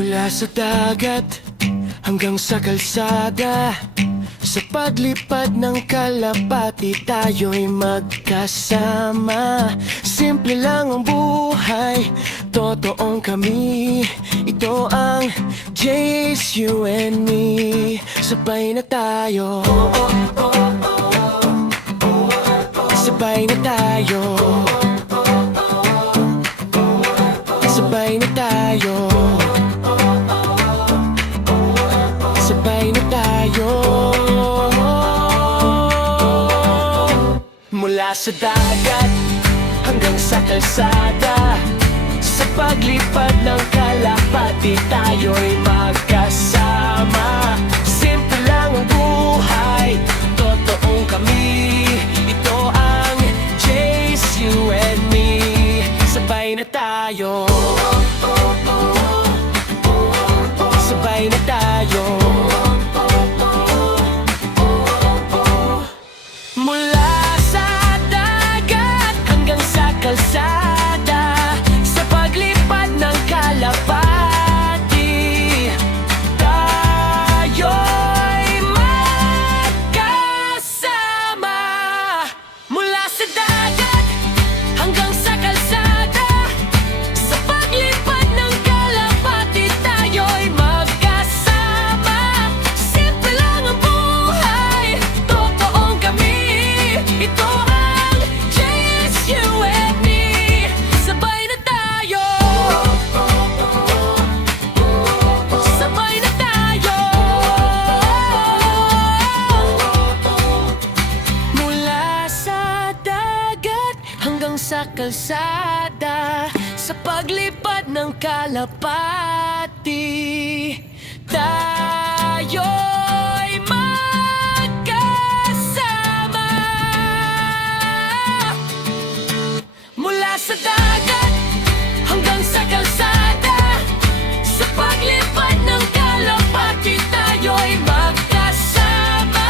Mula sa dagat hanggang sa kalsada, sa paglipad ng kalapati tayo'y magkasama. Simple lang ang buhay, totoong kami. Ito ang Jace, you and me. Sabay na tayo, sabay na tayo, sabay na tayo, sabay na tayo. Mula sa dagat hanggang sa kalsada, sa paglipad ng kalapati tayo'y magkasama. Simple lang ang buhay, totoong kami. Ito ang Jace, you and me. Sabay na tayo, sabay na tayo. Mula sa dagat hanggang sa kalsada, sa paglipad ng kalapati tayo'y magkasama. Mula sa dagat hanggang sa kalsada, sa paglipad ng kalapati tayo'y magkasama. Simple lang ang buhay, totoong kami. Ito ang Jace, you and me. Sabay na tayo, sabay na tayo. Mula sa dagat hanggang sa kalsada, sa paglipad ng kalapati tayo'y magkasama. Mula sa dagat hanggang sa kalsada, sa paglipad ng kalapati tayo'y magkasama.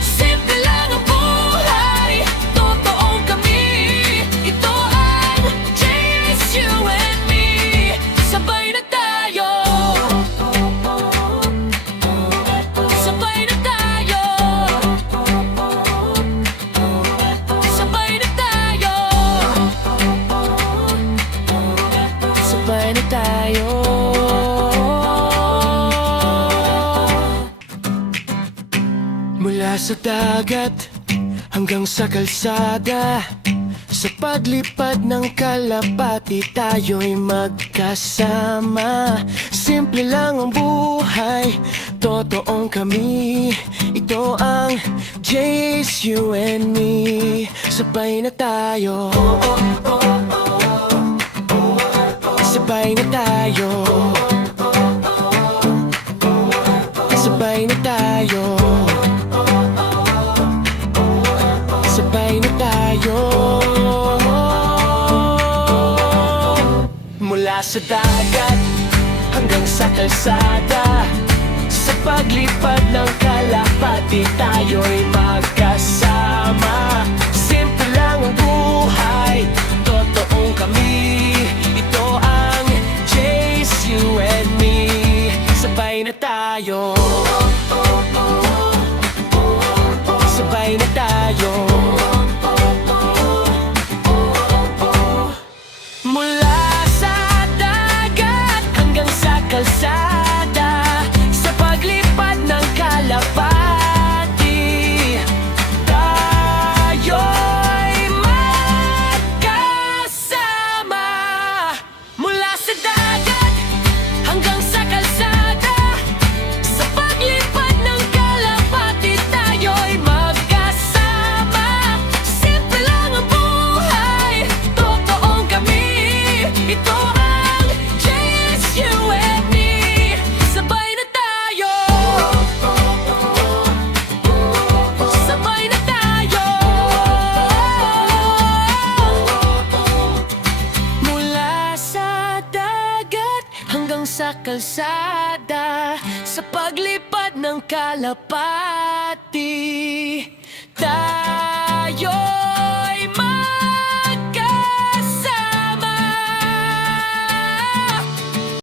Simple lang ang buhay, totoong kami. Ito ang Jace, you and me. Sabay na tayo, sabay na tayo, sabay na tayo, sabay na tayo. Mula sa dagat hanggang sa kalsada, sa paglipad ng kalapati tayo'y magkasama. Simple lang ang buhay, totoong kami. Ito ang Jace, you and me. Sabay na tayo, sabay na tayo, sabay na tayo, sabay na tayo. Mula sa dagat hanggang sa kalsada, sa paglipad ng kalapati tayo'y magkasama. Simple lang ang buhay, totoong kami. Ito ang Jace, you and me. Sabay na tayo, sabay na tayo. Mula sa dagat hanggang sa kalsada, sa paglipad ng kalapati tayo'y magkasama. Mula sa dagat hanggang sa kalsada, sa paglipad ng kalapati tayo'y magkasama. Simple lang ang buhay, totoong kami. Ito ang Jace, you and me. Sabay na tayo, sabay na tayo. Mula sa dagat hanggang sa kalsada, sa paglipad ng kalapati tayo